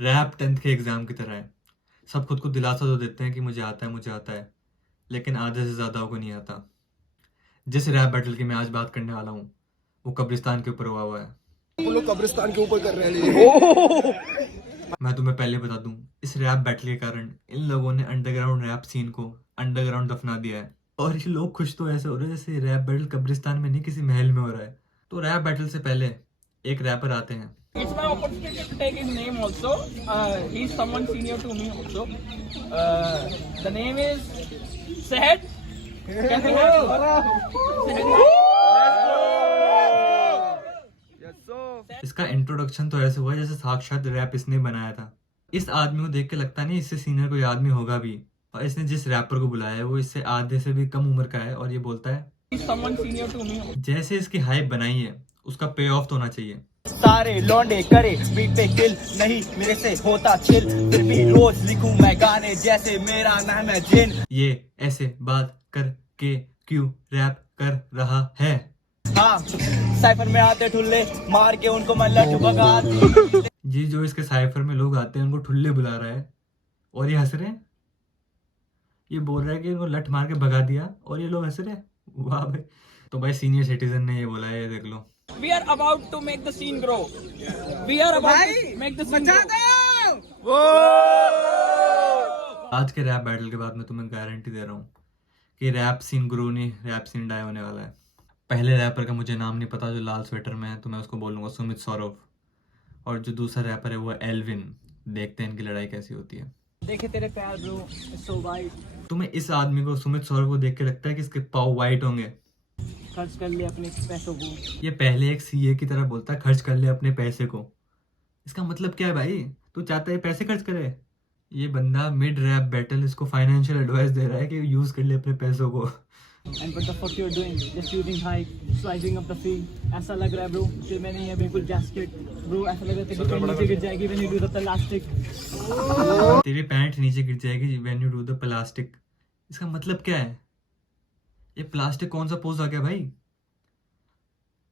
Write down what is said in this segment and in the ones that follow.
Rap 10th के exam की तरह है। सब खुद को दिलासा तो देते हैं कि मुझे आता है, लेकिन आधे से ज्यादा को नहीं आता। जिस रैप बैटल की मैं आज बात करने वाला हूँ वो कब्रिस्तान के ऊपर हुआ है। हम लोग कब्रिस्तान के ऊपर कर रहे हैं। मैं तुम्हें पहले बता दूं, इस रैप बैटल के कारण इन लोगों ने अंडरग्राउंड रैप सीन को अंडरग्राउंड दफना दिया है। और ये लोग खुश तो ऐसे हो रहे हैं जैसे रैप बैटल कब्रिस्तान में नहीं किसी महल में हो रहा है। तो रैप बैटल से पहले एक रैपर आते हैं। It's my opportunity to take his name also. He's someone senior to me also. The name is Sehed. Can we have इसका इंट्रोडक्शन तो ऐसे हुआ जैसे साक्षात रैप इसने बनाया था। इस आदमी को देख के लगता नहीं इससे सीनियर कोई आदमी होगा भी। और इसने जिस रैपर को बुलाया है वो इससे आधे से भी कम उम्र का है और ये बोलता है he's someone senior to me? जैसे इसकी हाइप बनाई है उसका पे ऑफ तो होना चाहिए। सारे लौंडे करे बीट पे किल, नहीं मेरे से होता चिल, फिर भी रोज लिखूं मैं गाने जैसे मेरा नाम है जिन। ये ऐसे बात कर के क्यों रैप कर रहा है? हाँ साइफर में आते ठुल्ले मार के उनको मैं लट भगा। ये जो इसके साइफर में लोग आते हैं उनको ठुल्ले बुला रहा है और ये हंस रहे हैं। ये बोल रहा है कि इनको लठ मार के भगा दिया और ये लोग हंस रहे हैं। वाह भाई। तो भाई सीनियर सिटीजन ने ये बोला है, ये देख लो। We are about to make the scene grow. We are about to make the scene grow. आज के रैप बैटल के बाद मैं तुम्हें गारंटी दे रहा हूँ कि रैप सीन ग्रो नहीं, रैप सीन डाई होने वाला है। पहले रैपर का मुझे नाम नहीं पता जो लाल स्वेटर में है, तो मैं उसको बोलूंगा सुमित सौरभ। और जो दूसरा रैपर है वो है एल्विन। देखते हैं इनकी लड़ाई कैसी होती है। देखे तेरे पैर ब्रो, so white. तुम्हें इस आदमी को, सुमित सौरभ को देख के लगता है कि इसके पाँव वाइट होंगे? खर्च कर ले अपने पैसों को। ये पहले एक सीए की तरह बोलता है खर्च कर ले अपने पैसे को। इसका मतलब क्या है भाई? तू चाहता है पैसे खर्च करे? ये बंदा मिड रैप बैटल इसको फाइनेंशियल एडवाइस दे रहा है कि यूज कर ले अपने पैसों को। And what the fuck you're doing? Just shooting high, slicing up the field. ऐसा लग रहा है ब्रो कि मैं नहीं है बिल्कुल जैस्केट ब्रो। ऐसा लग रहा है तेरी पैंट नीचे गिर जाएगी when you do the plastic. तेरी पैंट नीचे गिर जाएगी when you do the plastic। इसका मतलब क्या है? ये प्लास्टिक कौन सा पोज आ गया भाई?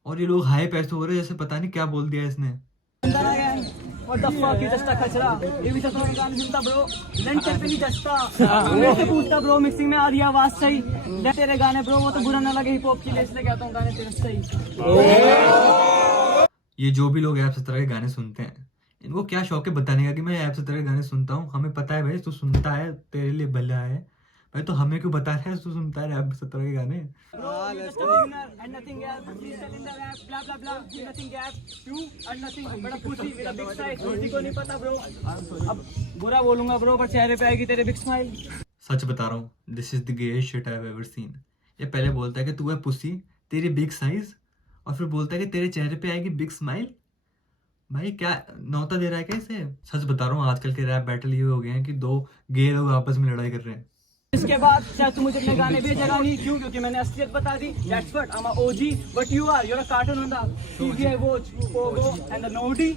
और ये लोग हाई पैसे हो रहे हैं जैसे पता नहीं क्या बोल दिया इसने। अंदर आ गया है। What the fuck? ये जस्ता खचरा। ये भी जस्ता में गाने सुनता ब्रो। लेंटर पे नहीं जस्ता। मेरे से पूछता ब्रो मिक्सिंग में आ रही आवाज सही। ले तेरे गाने ब्रो वो तो बुरा ना लगे हिप हॉप की लिए इसलिए कहता हूँ गाने तेरे सही। ये जो भी लोग ऐप से तरह के गाने सुनते हैं इनको क्या शौक है बताने का कि मैं ऐप से तरह के गाने सुनता हूँ। हमें पता है भाई तू सुनता है, तेरे लिए भला है भाई। तो हमें क्यों बता रहा है तू सुनता है ऐप से तरह के गाने? Bro, you're just a beginner and nothing else. Please tell in the rap, blah blah blah. You're nothing else. You are nothing but a pussy with a big size. किसी को नहीं पता bro. अब बुरा बोलूंगा bro पर चेहरे पे आएगी तेरे big smile. सच बता रहा हूँ, this is the guest shit I have ever seen. ये पहले बोलता है कि तू है पुसी, तेरी बिग साइज, और फिर बोलता है कि तेरे चेहरे पे आएगी बिग स्माइल। भाई क्या नौता दे रहा है क्या इसे? सच बता रहा हूँ, आजकल के रैप बैटल ये हो गए हैं कि दो गे लोग आपस में लड़ाई कर रहे हैं। इसके बाद शायद तू मुझे अपने गाने भेजेगा नहीं। क्यों? क्योंकि मैंने असलियत बता दी। That's what I'm a OG, but you are. You're a cartoon on the TVI watch, Pogo and the Noti.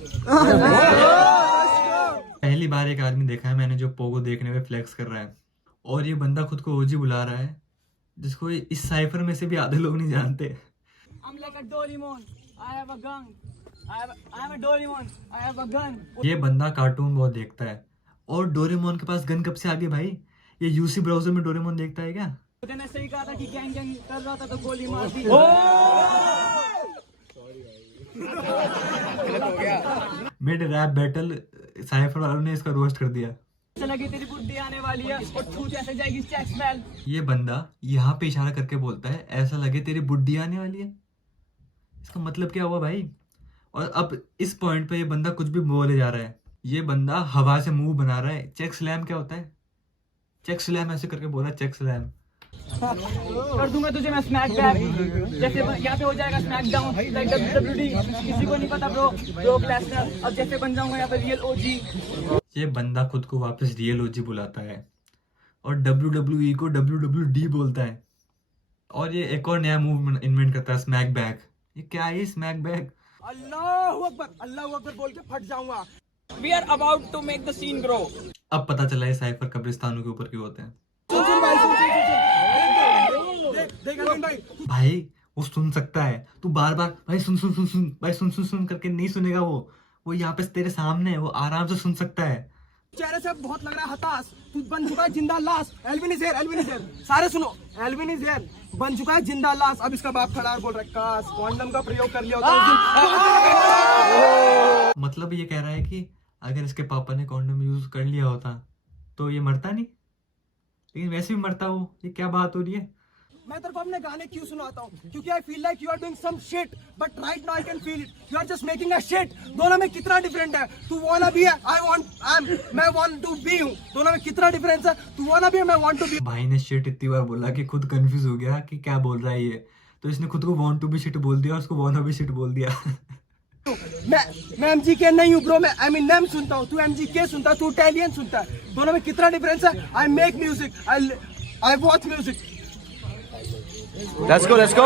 पहली बार एक आदमी देखा है मैंने जो पोगो देखने में फ्लेक्स कर रहा है, और ये बंदा खुद को ओजी बुला रहा है जिसको इस साइफर में से भी आधे लोग नहीं जानते। I'm like a Doraemon. I have a gun. I'm a Doraemon. I have a gun. ये बंदा कार्टून बहुत देखता है, और डोरेमोन के पास गन कब से आ गई भाई? ये यूसी ब्राउजर में डोरेमोन देखता है क्या? तूने सही कहा था कि गैंग गैंग कर रहा था तो गोली मार दी। मिड रैप बैटल साइफर वालों ने इसका रोस्ट कर दिया। ऐसा लगे तेरी बुद्धि आने वाली है और तू जैसे जाएगी चेक स्मेल। ये बंदा यहाँ पे इशारा करके बोलता है ऐसा लगे तेरी बुड्ढी आने वाली है। इसका मतलब क्या हुआ भाई? और अब इस पॉइंट पे ये बंदा कुछ भी बोले जा रहा है। ये बंदा हवा से मुंह बना रहा है। चेक स्लैम क्या होता है? चेक स्लैम ऐसे करके बोला, चेक स्लैम। कर दूंगा तुझे मैं स्मैक बैक। जैसे यहाँ पे हो जाएगा स्मैक डाउन लाइक WWE। किसी को नहीं पता ब्रो, ब्रो लेसनर। अब जैसे बन जाऊंगा यहाँ पे रियल ओजी। ये बंदा खुद को वापस रियल ओजी बुलाता है और WWE को WWD बोलता है। और ये एक और नया मूव इन्वेंट करता है, स्मैक बैक। ये क्या है स्मैक बैक? अल्लाह अकबर बोल के फट जाऊंगा। We are about to make the scene grow. अब पता चला है साइफर कब्रिस्तानों के ऊपर क्यों होते हैं। भाई वो सुन सकता है, तू बार बार भाई सुन सुन सुन सुन भाई सुन सुन सुन करके नहीं सुनेगा। वो वो यहाँ पे तेरे सामने है, वो आराम से सुन सकता है। चेहरे से बहुत लग रहा है हताश, तू बन चुका है जिंदा लाश। Elvin is here, Elvin is here, सारे सुनो, एल्विन इज हियर, बन चुका है जिंदा लाश। अब इसका बाप खड़ा और बोल रहा है काश कॉन्डम का प्रयोग कर लिया होता उस दिन। मतलब ये कह रहा है कि अगर इसके पापा ने कॉन्डम यूज कर लिया होता तो ये मरता नहीं, लेकिन वैसे भी मरता वो। ये क्या बात हो रही है? मैं तेरे को अपने गाने क्यों सुनाता हूँ? क्योंकि I feel like you are doing some shit, but right now I can feel it, you are just making a shit. दोनों में कितना डिफरेंट है? तू वांना बी है, मैं वांट टू बी हूँ। दोनों में कितना डिफरेंस है? तू वांना बी है, मैं वांट टू बी। भाई ने शिट इतनी बार बोला कि खुद कंफ्यूज हो गया कि क्या बोल रहा है ये, तो इसने खुद को वांट टू बी शिट बोल दिया और उसको वांना बी शिट बोल दिया। मैं MGK नहीं हूँ ब्रो, मैं एमिनेम सुनता हूँ, तू MGK सुनता है, तू इटालियन सुनता है। दोनों में कितना डिफरेंस है? I make music, I watch music. Let's go.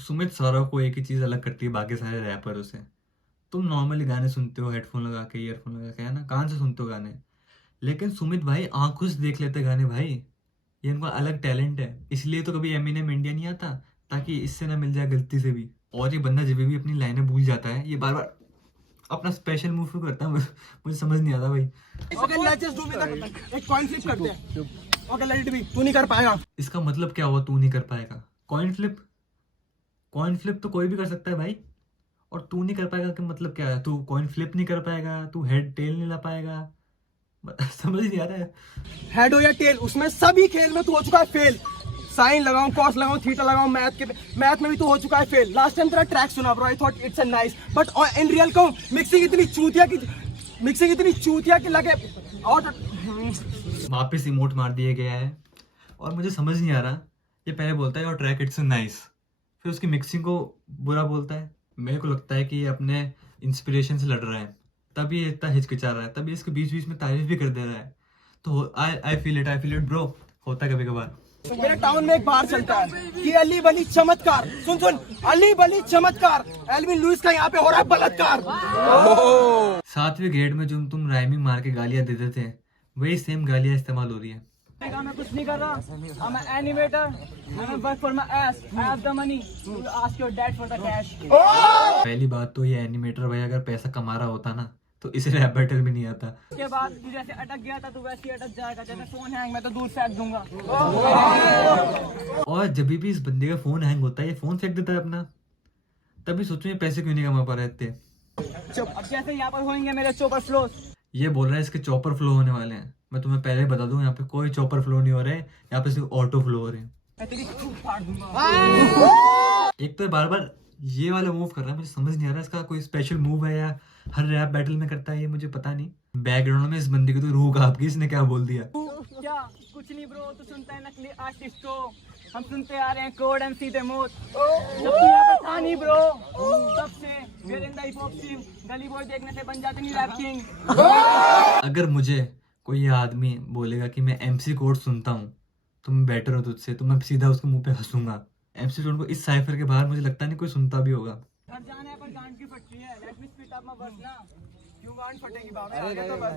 Sumit Saurav को एक ही चीज अलग करती है बाकी सारे रैपरों से। तुम नॉर्मली गाने सुनते हो हेडफोन लगा के, ईयरफोन लगा के, है ना, कान से सुनते हो गाने, लेकिन सुमित भाई आंखों से देख लेते गाने भाई। ये इनका अलग टैलेंट है, इसलिए तो कभी एमिनेम इंडिया नहीं आता ताकि इससे ना मिल जाए गलती से भी। और ये बंदा जब भी अपनी लाइनें भूल जाता है, ये बार बार अपना स्पेशल मूव क्यों करता है, मुझे समझ नहीं आता भाई। Okay let's just do with एक कॉइन फ्लिप करते हैं। ओके लेट इट बी, तू नहीं कर पाएगा। इसका मतलब क्या हुआ तू नहीं कर पाएगा? कॉइन फ्लिप, कॉइन फ्लिप तो कोई भी कर सकता है भाई, और तू नहीं कर पाएगा का मतलब क्या है? तू कॉइन फ्लिप नहीं कर पाएगा, तू हेड टेल नहीं ला पाएगा, समझ नहीं आ रहा है। हेड हो या टेल, उसमें सभी खेल में तू हो चुका है फेल। साइन लगाऊं, कॉस लगाऊं, थीटा लगाऊं, मैथ में भी तू हो चुका है फेल। लास्ट टाइम तेरा ट्रैक सुना bro, I thought it's a nice, but in real कहूं मिक्सिंग इतनी चूतिया की लगे। और वापस इमोट मार दिया गया है और मुझे समझ नहीं आ रहा। ये पहले बोलता है और ट्रैक इट्स नाइस, फिर उसकी मिक्सिंग को बुरा बोलता है। मेरे को लगता है कि ये अपने इंस्पिरेशन से लड़ रहा है, तभी ये इतना हिचकिचा रहा है, तभी इसके बीच बीच में तारीफ भी कर दे रहा है। तो आई फील इट ब्रो, होता है कभी कभार। मेरे टाउन में एक बार चलता है कि अली बली चमत्कार, सुन अली बली चमत्कार, एल्विन लुइस का यहाँ पे हो रहा है बलात्कार। 7वीं ग्रेड में जो तुम राइमिंग मार के गालियां देते थे, वही सेम गालियां इस्तेमाल हो रही है। मैं कुछ नहीं कर रहा, I'm an animator, I work for my ass, I have the money, you ask your dad for the cash। पहली बात तो ये एनिमेटर भाई अगर पैसा कमा रहा होता ना तो इसे रैप बैटल भी नहीं आता। उसके बाद तू जैसे अटक गया था, तू वैसे ही अटक जाएगा। जैसे फोन हैंग, मैं तो दूर फेंक दूंगा। और जब भी इस बंदे का फोन हैंग होता है, ये फोन फेंक देता है अपना, तभी सोचो ये पैसे क्यों नहीं कमा पा रहे थे। अब जैसे यहाँ पर होंगे मेरे चोपर फ्लोस, ये बोल रहा है इसके चॉपर फ्लो होने वाले हैं। मैं तुम्हें पहले ही बता दूं, यहाँ पे कोई चॉपर फ्लो नहीं हो रहे, यहाँ पे सिर्फ ऑटो फ्लो हो रहे हैं। मैं तेरी चूक फाड़ दूंगा। एक तो बार बार ये वाला मूव कर रहा है, मुझे समझ नहीं आ रहा इसका कोई स्पेशल मूव है या हर रैप बैटल में करता है, ये मुझे पता नहीं। बैकग्राउंड में इस बंदे की तो रूह कांप गई, इसने क्या बोल दिया। क्या कुछ नहीं ब्रो, तू सुनता है नकली आर्टिस्ट को, हम सुनते आ रहे हैं कोड एंड सीधे मौत। जब तू यहाँ पे था नहीं ब्रो, तब से we're in the hip hop scene, गली बॉय देखने से बन जाते नहीं रैप किंग। अगर मुझे कोई ये आदमी बोलेगा कि मैं MC कोड सुनता हूँ तो मैं बेटर हूँ तुझसे, तो मैं सीधा उसके मुंह पे हंसूंगा। MC कोड को इस साइफर के बाहर मुझे लगता नहीं कोई सुनता भी होगा। घर जाना है पर गांड की फटती है, let me speed up my verse ना। क्यों गांड फटेगी बाबा? आगे तो बस।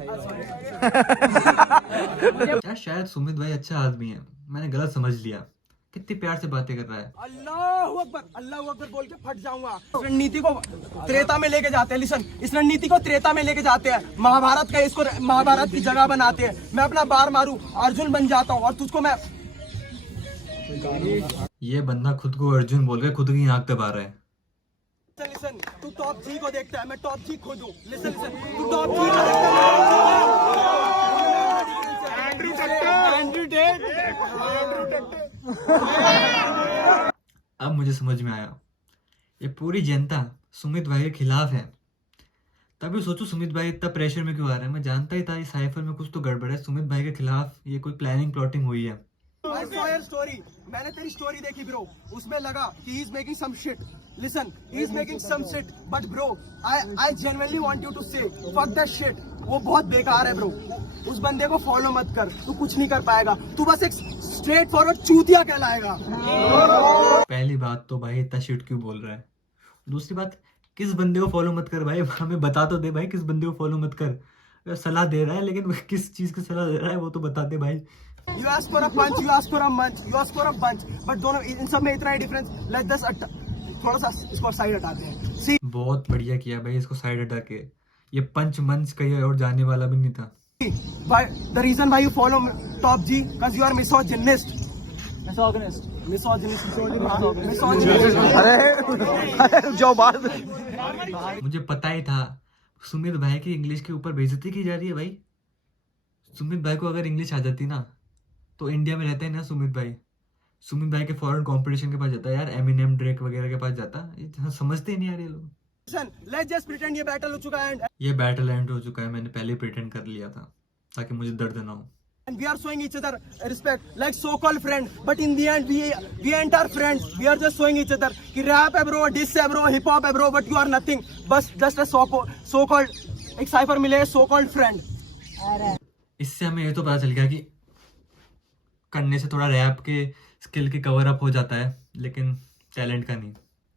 यार शायद सुमित भाई अच्छा आदमी है, मैंने गलत समझ लिया। कितनी प्यार से बातें कर रहा है। अल्लाह अकबर बोल के फट जाऊंगा। रणनीति को त्रेता में लेके जाते हैं, लिसन, इस रणनीति को त्रेता में लेके जाते हैं, महाभारत का इसको महाभारत की जगह बनाते हैं। मैं अपना बार मारूं, अर्जुन बन जाता हूं और तुझको मैं। ये बंदा खुद को अर्जुन बोल के खुद की आंख दबा रहा है। लिसन, तू टॉप जी को देखता है, मैं टॉप जी खुद हूँ। लिसन, तू टॉप जी को देखता है। अब मुझे समझ में आया, ये पूरी जनता सुमित भाई के खिलाफ है। तभी सोचो सुमित भाई इतना प्रेशर में क्यों आ रहा है। मैं जानता ही था इस साइफर में कुछ तो गड़बड़ है, सुमित भाई के खिलाफ ये कोई प्लानिंग प्लॉटिंग हुई है। I saw your story. मैंने तेरी स्टोरी देखी ब्रो, उसमें लगा कि he is making some shit. Listen, he is making some shit, but bro, I genuinely want you to say, fuck that shit. वो बहुत बेकार है ब्रो, उस बंदे को फॉलो मत कर, तू कुछ नहीं कर पाएगा, तू बस एक स्ट्रेट फॉरवर्ड चूतिया कहलाएगा। पहली बात तो भाई इतना शिट क्यों बोल रहा है। दूसरी बात, किस बंदे को फॉलो मत कर भाई, हमें बता तो दे भाई किस बंदे को फॉलो मत कर। सलाह दे रहा है लेकिन किस चीज की सलाह दे रहा है वो तो बता दे भाई। You ask for a punch, you ask for a munch, you ask for a bunch, but दोनों इन सब में इतना ही डिफरेंस। Let this थोड़ा सा इसको साइड हटाते हैं सी बहुत बढ़िया किया भाई इसको साइड हटा के। ये पंच मंच कहीं और जाने वाला भी नहीं था। the reason why you follow Top G because you are misogynist Misogynist. जो बात मुझे पता ही था सुमित भाई की इंग्लिश के ऊपर बेइज्जती की जा रही है भाई। सुमित भाई को अगर इंग्लिश आ जाती ना तो इंडिया में रहता है ना सुमित भाई। सुमित भाई के फॉरेन कंपटीशन के पास जाता यार, एमिनेम ड्रेक वगैरह के पास जाता। ये समझते ही नहीं यार ये लोग। let's just pretend ये बैटल हो चुका है ये बैटल एंड हो चुका है, मैंने पहले ही प्रिटेंड कर लिया था ताकि मुझे दर्द ना हो। and we are showing each other respect like so called friend but in the end we ain't our friends, we are just showing each other कि rap है bro, diss है bro, hip hop है bro, but you are nothing, बस just a so called एक cipher मिले so called friend। इससे हमें ये तो पता चल गया कि करने से थोड़ा रैप के स्किल के कवर अप हो जाता है लेकिन टैलेंट का नहीं।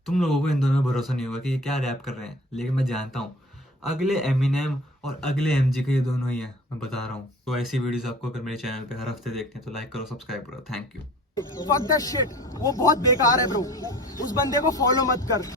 तुम लोगों को इन दोनों में भरोसा नहीं होगा कि ये क्या रैप कर रहे हैं, लेकिन मैं जानता हूँ अगले एमिनेम और अगले एमजी के ये दोनों ही हैं, मैं बता रहा हूँ। तो ऐसी वीडियोस आपको अगर मेरे चैनल पे हर हफ्ते देखते हैं तो लाइक करो, सब्सक्राइब करो। Thank you. fuck that shit, वो बहुत बेकार है ब्रो, उस बंदे को फॉलो मत कर।